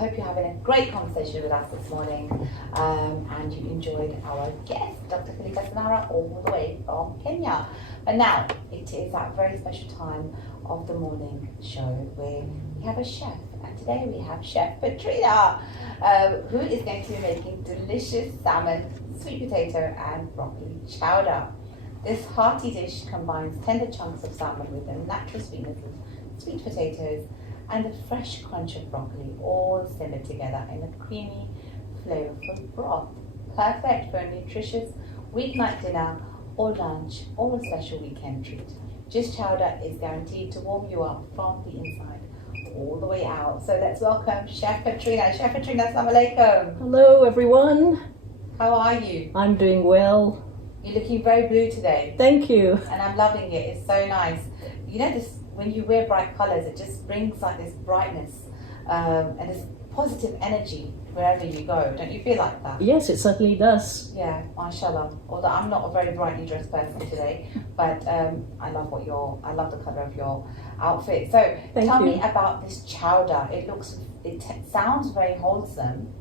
hope you're having a great conversation with us this morning and you enjoyed our guest, Dr. Kalika Sanara, all the way from Kenya. But now it is that very special time of the morning show where we have a chef, and today we have Chef Petrina, who is going to be making delicious salmon, sweet potato and broccoli chowder. This hearty dish combines tender chunks of salmon with the natural sweetness of sweet potatoes and the fresh crunch of broccoli, all simmered together in a creamy, flavorful broth. Perfect for a nutritious weeknight dinner or lunch or a special weekend treat. This chowder is guaranteed to warm you up from the inside all the way out. So let's welcome Chef Petrina. Chef Petrina, assalamu alaikum. Hello everyone. How are you? I'm doing well. You're looking very blue today. Thank you. And I'm loving it. It's so nice. You know, this when you wear bright colours, it just brings like this brightness and this positive energy wherever you go. Don't you feel like that? Yes, it certainly does. Yeah, mashallah. Although I'm not a very brightly dressed person today, but I love the colour of your outfit. So tell me about this chowder. It sounds very wholesome.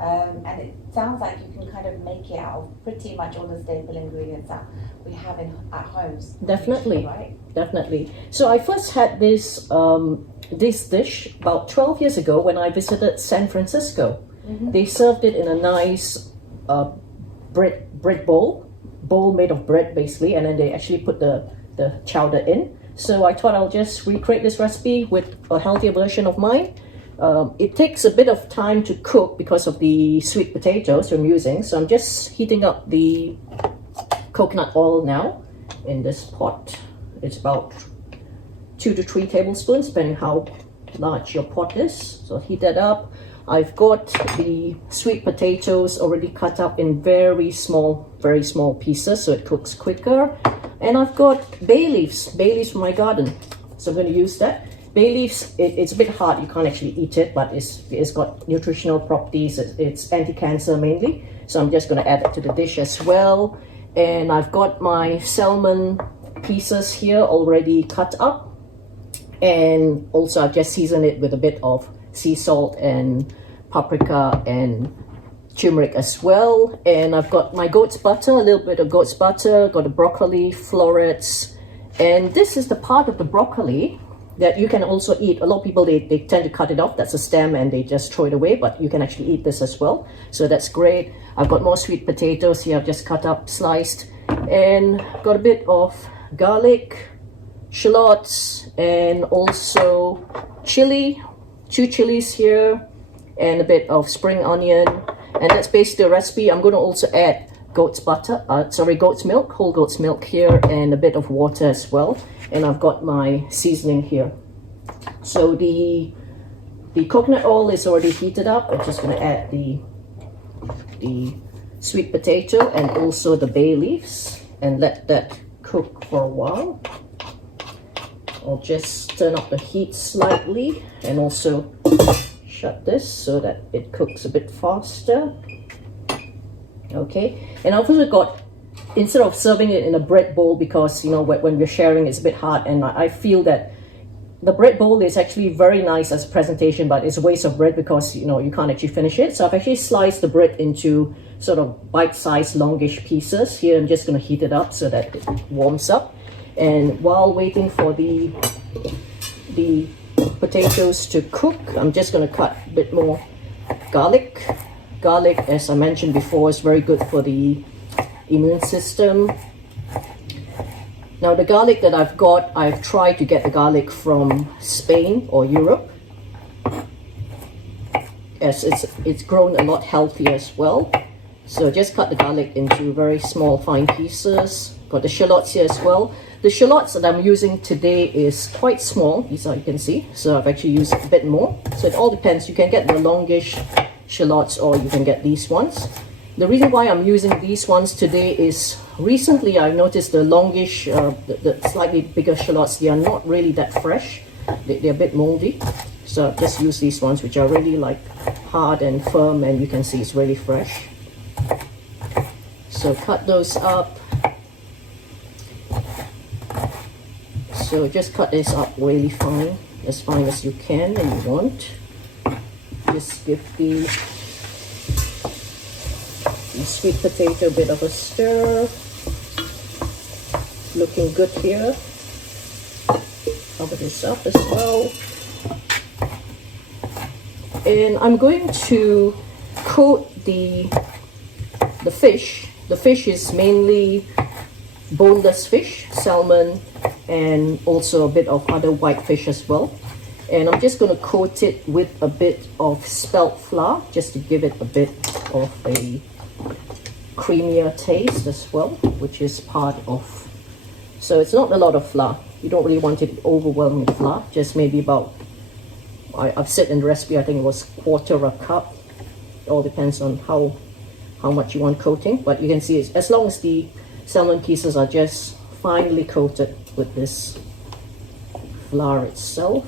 And it sounds like you can kind of make it out of pretty much all the staple ingredients that we have at homes. Definitely, right? Definitely. So I first had this dish about 12 years ago when I visited San Francisco. Mm-hmm. They served it in a nice bread bowl made of bread basically, and then they actually put the chowder in. So I thought I'll just recreate this recipe with a healthier version of mine. It takes a bit of time to cook because of the sweet potatoes I'm using. So I'm just heating up the coconut oil now in this pot. It's about 2 to 3 tablespoons, depending how large your pot is. So heat that up. I've got the sweet potatoes already cut up in very small pieces, so it cooks quicker. And I've got bay leaves from my garden. So I'm going to use that. Bay leaves, it's a bit hard, you can't actually eat it, but it's got nutritional properties, it's anti-cancer mainly. So I'm just going to add it to the dish as well. And I've got my salmon pieces here already cut up. And also I've just seasoned it with a bit of sea salt and paprika and turmeric as well. And I've got my goat's butter, a little bit of goat's butter, got the broccoli, florets. And this is the part of the broccoli that you can also eat. A lot of people, they tend to cut it off. That's a stem and they just throw it away, but you can actually eat this as well. So that's great. I've got more sweet potatoes here. I've just cut up, sliced, and got a bit of garlic, shallots, and also chili, 2 chilies here, and a bit of spring onion. And that's basically the recipe. I'm going to also add goat's milk, whole goat's milk here, and a bit of water as well. And I've got my seasoning here. So the coconut oil is already heated up. I'm just going to add the sweet potato and also the bay leaves and let that cook for a while. I'll just turn up the heat slightly and also shut this so that it cooks a bit faster. Okay, and I've also got, instead of serving it in a bread bowl, because you know when we're sharing it's a bit hard, and I feel that the bread bowl is actually very nice as a presentation, but it's a waste of bread because you know you can't actually finish it. So I've actually sliced the bread into sort of bite-sized longish pieces. Here I'm just going to heat it up so that it warms up, and while waiting for the potatoes to cook, I'm just going to cut a bit more garlic. Garlic, as I mentioned before, is very good for the immune system. Now the garlic that I've tried to get the garlic from Spain or Europe, as it's grown a lot healthier as well. So just cut the garlic into very small fine pieces. Got the shallots here as well. The shallots that I'm using today is quite small, these are, you can see, so I've actually used a bit more. So it all depends. You can get the longish shallots or you can get these ones. The reason why I'm using these ones today is recently I've noticed the longish, the slightly bigger shallots, they are not really that fresh. They're a bit moldy. So I've just used these ones which are really like hard and firm, and you can see it's really fresh. So cut those up. So just cut this up really fine as you can and you want. just give the sweet potato a bit of a stir. Looking good here. Cover this up as well. And I'm going to coat the fish. The fish is mainly boneless fish, salmon, and also a bit of other white fish as well. And I'm just going to coat it with a bit of spelt flour, just to give it a bit of a creamier taste as well, which is part of. So it's not a lot of flour. You don't really want it overwhelming with flour, just maybe about, I've said in the recipe, I think it was 1/4 cup. It all depends on how much you want coating, but you can see it's, as long as the salmon pieces are just finely coated with this flour itself,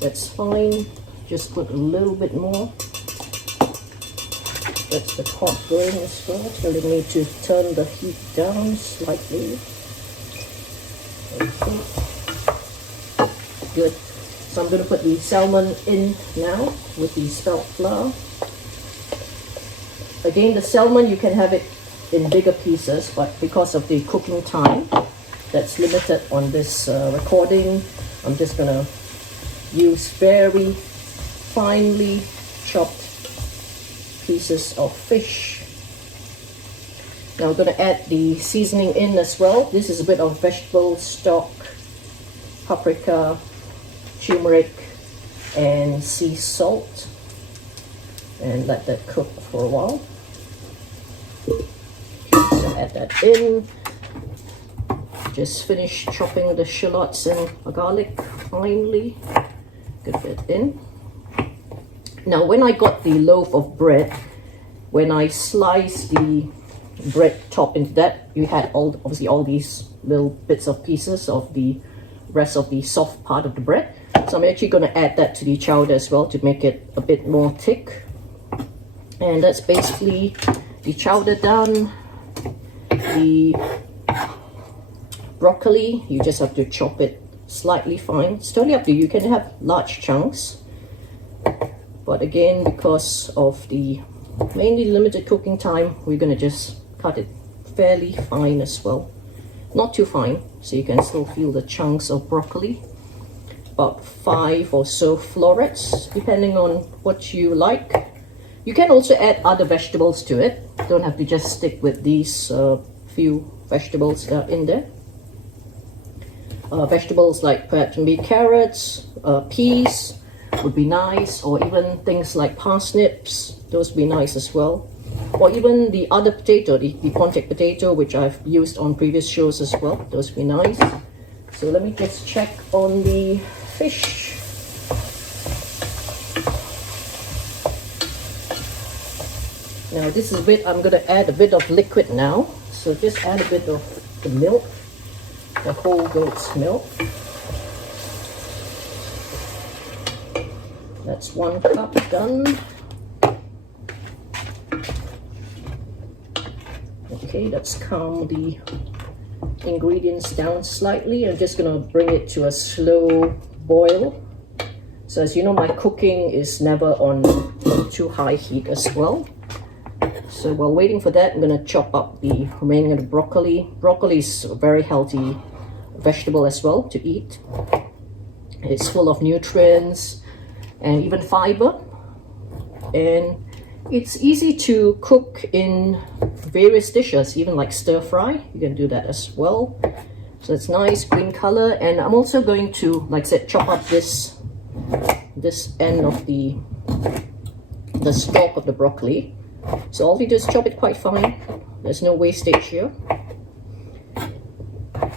that's fine. Just put a little bit more. That's the pot going as well, so we need to turn the heat down slightly. Okay. Good. So I'm going to put the salmon in now with the spelt flour. Again, the salmon, you can have it in bigger pieces, but because of the cooking time that's limited on this recording, I'm just going to use very finely chopped pieces of fish. Now I'm going to add the seasoning in as well. This is a bit of vegetable stock, paprika, turmeric, and sea salt, and let that cook for a while. So add that in. Just finish chopping the shallots and garlic finely. Get that in. Now when I got the loaf of bread, when I sliced the bread top into that, you had obviously all these little bits of pieces of the rest of the soft part of the bread. So I'm actually going to add that to the chowder as well to make it a bit more thick. And that's basically the chowder done. The broccoli, you just have to chop it slightly fine. It's totally up to you. You can have large chunks, but again, because of the mainly limited cooking time, we're going to just cut it fairly fine as well. Not too fine, so you can still feel the chunks of broccoli. About 5 or so florets, depending on what you like. You can also add other vegetables to it. Don't have to just stick with these few vegetables that are in there. Vegetables like perhaps maybe carrots, peas would be nice, or even things like parsnips, those would be nice as well. Or even the other potato, the contact potato, which I've used on previous shows as well, those would be nice. So let me just check on the fish. Now this is a bit, I'm going to add a bit of liquid now. So just add a bit of the milk, the whole goat's milk. That's 1 cup done. Okay, let's calm the ingredients down slightly. I'm just going to bring it to a slow boil. So as you know, my cooking is never on too high heat as well. So while waiting for that, I'm going to chop up the remaining of the broccoli. Broccoli is a very healthy vegetable as well to eat. It's full of nutrients and even fiber. And it's easy to cook in various dishes, even like stir fry. You can do that as well. So it's nice green color. And I'm also going to, like I said, chop up this end of the stalk of the broccoli. So all you do is chop it quite fine. There's no wastage here.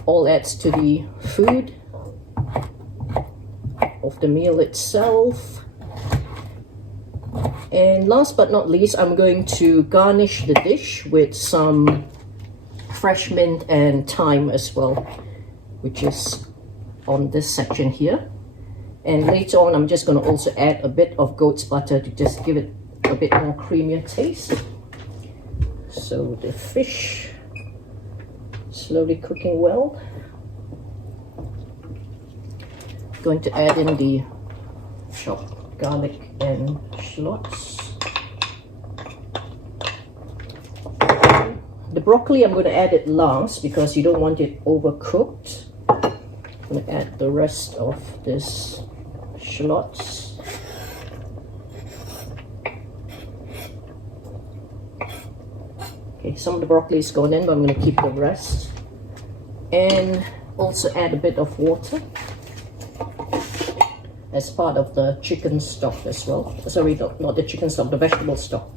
All adds to the food of the meal itself. And last but not least, I'm going to garnish the dish with some fresh mint and thyme as well, which is on this section here. And later on, I'm just going to also add a bit of goat's butter to just give it a bit more creamier taste. So the fish slowly cooking well. Going to add in the chopped garlic and shallots. The broccoli I'm going to add it last because you don't want it overcooked. I'm going to add the rest of this shallots. Okay, some of the broccoli is going in, but I'm going to keep the rest. And also add a bit of water as part of the chicken stock as well. Sorry, not the chicken stock, the vegetable stock.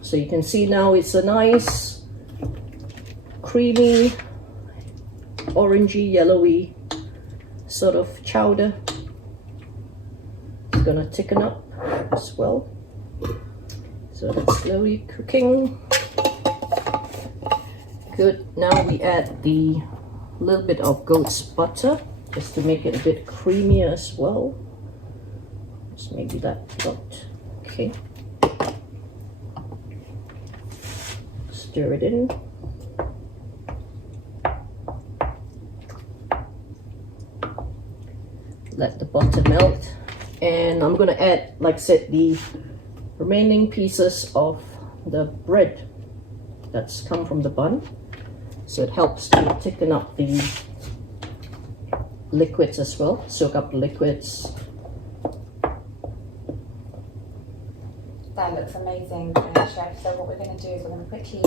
So you can see now it's a nice, creamy, orangey, yellowy sort of chowder. It's gonna thicken up as well. So that's slowly cooking. Good. Now we add the little bit of goat's butter just to make it a bit creamier as well. Just maybe that lot. Okay. Stir it in. Let the butter melt. And I'm going to add, like I said, the remaining pieces of the bread that's come from the bun. So it helps to thicken up the liquids as well, soak up the liquids. That looks amazing, Chef. So what we're going to do is we're going to quickly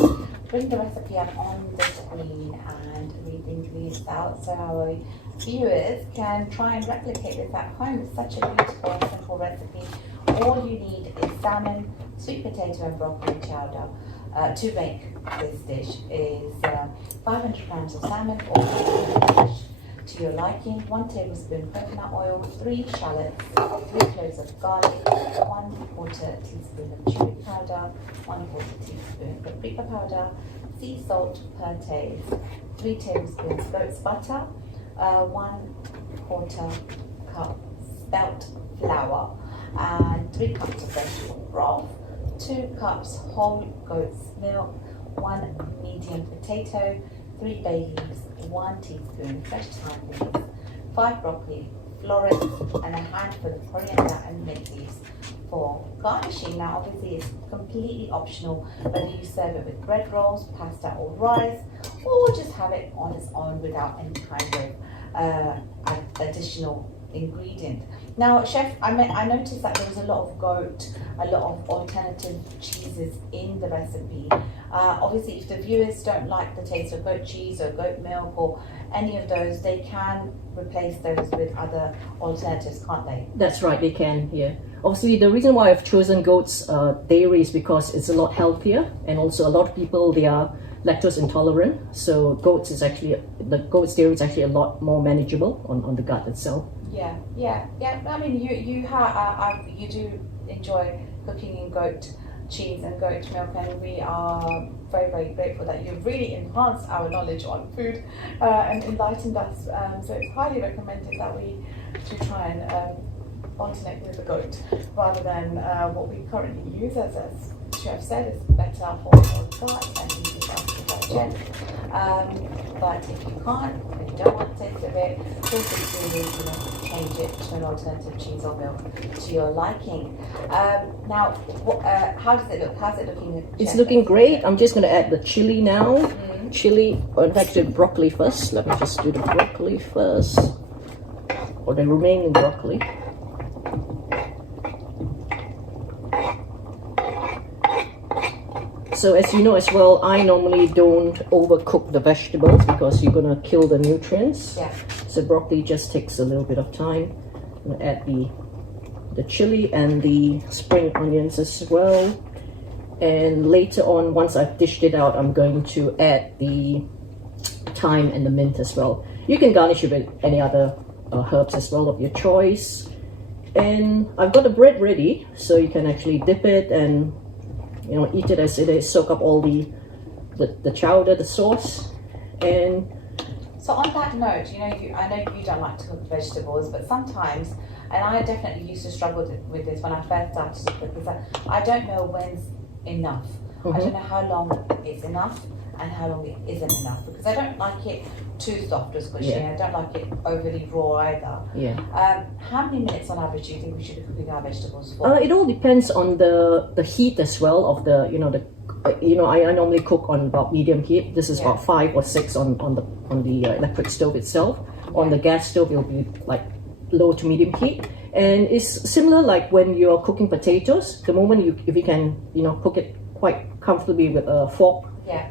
bring the recipe up on the screen and read the ingredients out so our viewers can try and replicate this at home. It's such a beautiful and simple recipe. All you need is salmon, sweet potato and broccoli chowder. To make this dish is 500 grams of salmon or fish to your liking, 1 tablespoon coconut oil, 3 shallots, 3 cloves of garlic, 1/4 teaspoon of chili powder, 1/4 teaspoon paprika powder, sea salt per taste, 3 tablespoons goat's butter, 1/4 cup spelt flour, and 3 cups of vegetable broth, 2 cups whole goat's milk, 1 medium potato, 3 bay leaves, 1 teaspoon fresh thyme leaves, 5 broccoli florets, and a handful of coriander and mint leaves for garnishing. Now obviously it's completely optional whether you serve it with bread rolls, pasta or rice, or just have it on its own without any kind of additional ingredient. Now, Chef, I noticed that there was a lot of goat, a lot of alternative cheeses in the recipe. Obviously, if the viewers don't like the taste of goat cheese or goat milk or any of those, they can replace those with other alternatives, can't they? That's right, they can, yeah. Obviously, the reason why I've chosen goat's dairy is because it's a lot healthier, and also a lot of people, they are lactose intolerant, so the goat's dairy is actually a lot more manageable on the gut itself. Yeah. I mean, you do enjoy cooking in goat cheese and goat milk, and we are very, very grateful that you've really enhanced our knowledge on food and enlightened us. So it's highly recommended that we do try and alternate with the goat rather than what we currently use, as Chef said, is better for our gut and easy for us to digest. But if you can't, if you don't want to taste of it, feel free to change it to an alternative cheese or milk to your liking. Now, how does it look? How's it looking? It's looking great. I'm just going to add the chili now. Chili, or in fact, the broccoli first. Let me just do the broccoli first, or the remaining broccoli. So as you know as well, I normally don't overcook the vegetables because you're going to kill the nutrients. Yeah. So broccoli just takes a little bit of time. I'm going to add the chili and the spring onions as well. And later on, once I've dished it out, I'm going to add the thyme and the mint as well. You can garnish it with any other herbs as well of your choice. And I've got the bread ready, so you can actually dip it and eat it as it is, soak up all the chowder, the sauce. And so on that note, I know you don't like to cook vegetables, but sometimes, and I definitely used to struggle with this when I first started to cook, because I don't know when's enough. I don't know how long is enough. and how long it isn't enough, because I don't like it too soft or squishy, and I don't like it overly raw either. Yeah. How many minutes on average do you think we should be cooking our vegetables for? It all depends on the heat as well of the I normally cook on about medium heat. This is about 5 or 6 on the electric stove itself. On the gas stove, it'll be like low to medium heat. And it's similar like when you're cooking potatoes. The moment if you can cook it quite comfortably with a fork,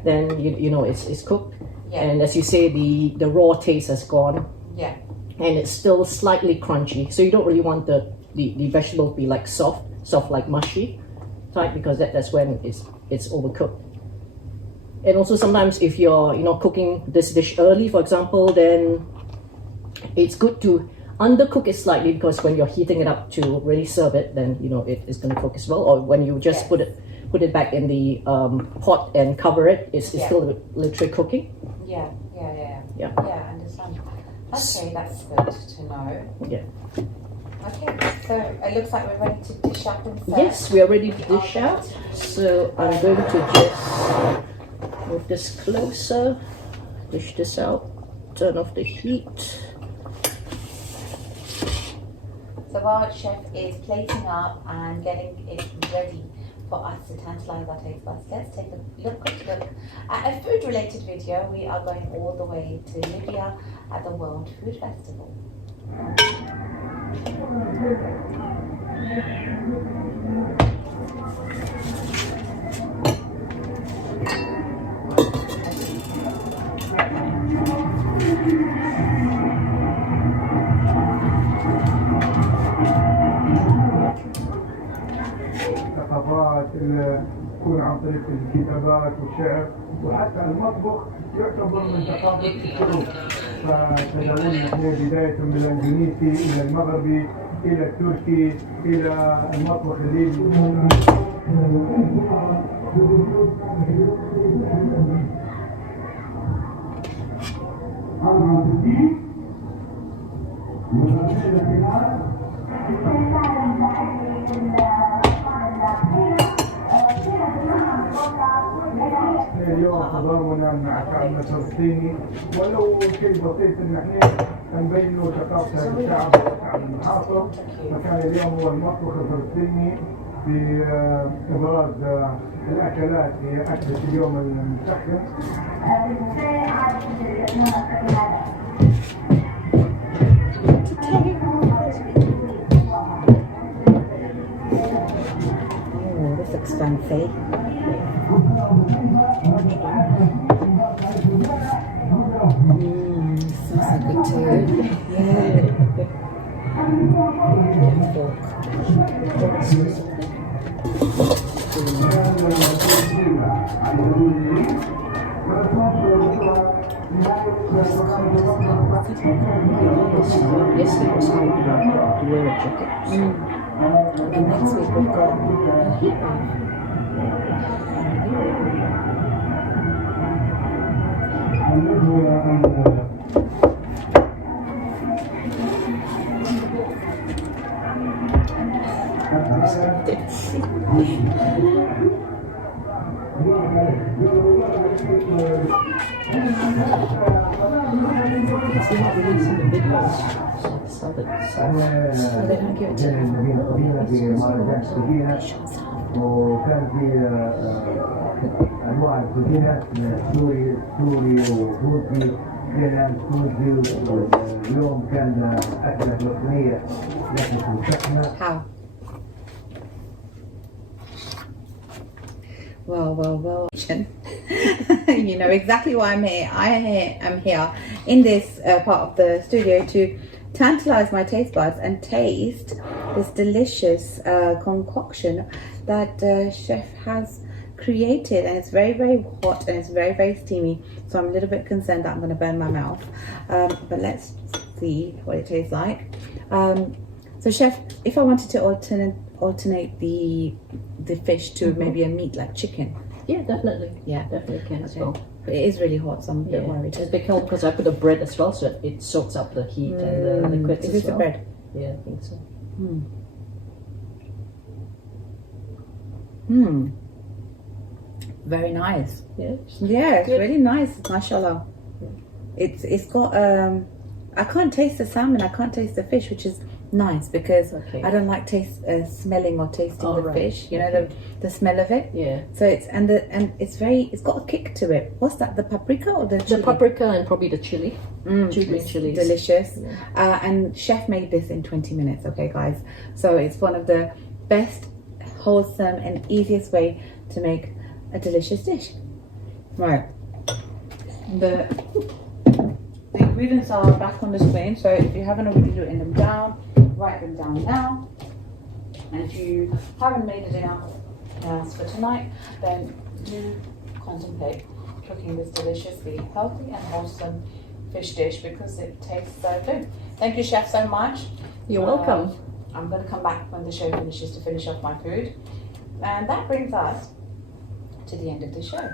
then it's cooked. Yeah. And as you say, the raw taste has gone. Yeah. And it's still slightly crunchy. So you don't really want the vegetable to be like soft like mushy type, because that's when it's overcooked. And also sometimes if you're cooking this dish early, for example, then it's good to undercook it slightly, because when you're heating it up to really serve it, then it is going to cook as well. Or when you just put it back in the pot and cover it, it's still literally cooking. Yeah, I understand. Okay, that's good to know. Yeah. Okay, so it looks like we're ready to dish up and serve. Yes, we are ready to dish out. So I'm going to just move this closer, dish this out, turn off the heat. So while Chef is plating up and getting it ready for us to tantalize our taste buds, let's take a quick look at a food-related video. We are going all the way to Libya at the World Food Festival. تكون عن طريق الكتابات والشعر، وحتى المطبخ يعتبر من ثقافة الشعوب. فتداولنا احنا بداية من الاندونيسي إلى المغربي إلى التركي إلى المطبخ الليبي. اليوم تضامنا مع شعبنا الفلسطيني، ولو شيء بسيط ان احنا نبين له ثقافه الشعب المحاصر، فكان اليوم هو المطبخ الفلسطيني في ابراز الاكلات، هي اكله اليوم المسخن. This looks fancy. Smells so good too. Yeah. Yesterday was how to wear a jacket. And next week we've got a heat wave. They're not releasing the videos. So they don't give it to them. وكان في انواع الكوزينه سوري وتركي، كان تونسي، واليوم كان اكله فلسطينيه لكن مسخنه. How? Well, you know exactly why I'm here. I am here in this part of the studio to tantalize my taste buds and taste this delicious concoction that Chef has created, and it's very, very hot and it's very, very steamy, so I'm a little bit concerned that I'm going to burn my mouth, but let's see what it tastes like. So Chef, if I wanted to alternate the fish to maybe a meat like chicken. Yeah, definitely. Yeah, definitely can as well. But it is really hot, so I'm a bit worried. It's a big help because I put the bread as well, so it soaks up the heat and the liquids is as this well. the bread? Yeah, I think so. Very nice. Yeah. Yeah, it's Good. really nice. Mashallah. It's got I can't taste the salmon. I can't taste the fish, which is nice because Okay. I don't like smelling or tasting Oh, the right. fish. You know the smell of it. Yeah. So it's got a kick to it. What's that? The paprika or the The chili? paprika and probably the chili. Two green It's chilies. delicious. Yeah. And chef made this in 20 minutes. Okay, guys. So it's one of the best, wholesome, and easiest way to make a delicious dish. Right. The ingredients are back on the screen, so if you haven't already written them down, write them down now. And if you haven't made it enough for tonight, then do contemplate cooking this deliciously healthy and wholesome fish dish because it tastes so good. Thank you, chef, so much. You're welcome. I'm going to come back when the show finishes to finish off my food. And that brings us to the end of the show.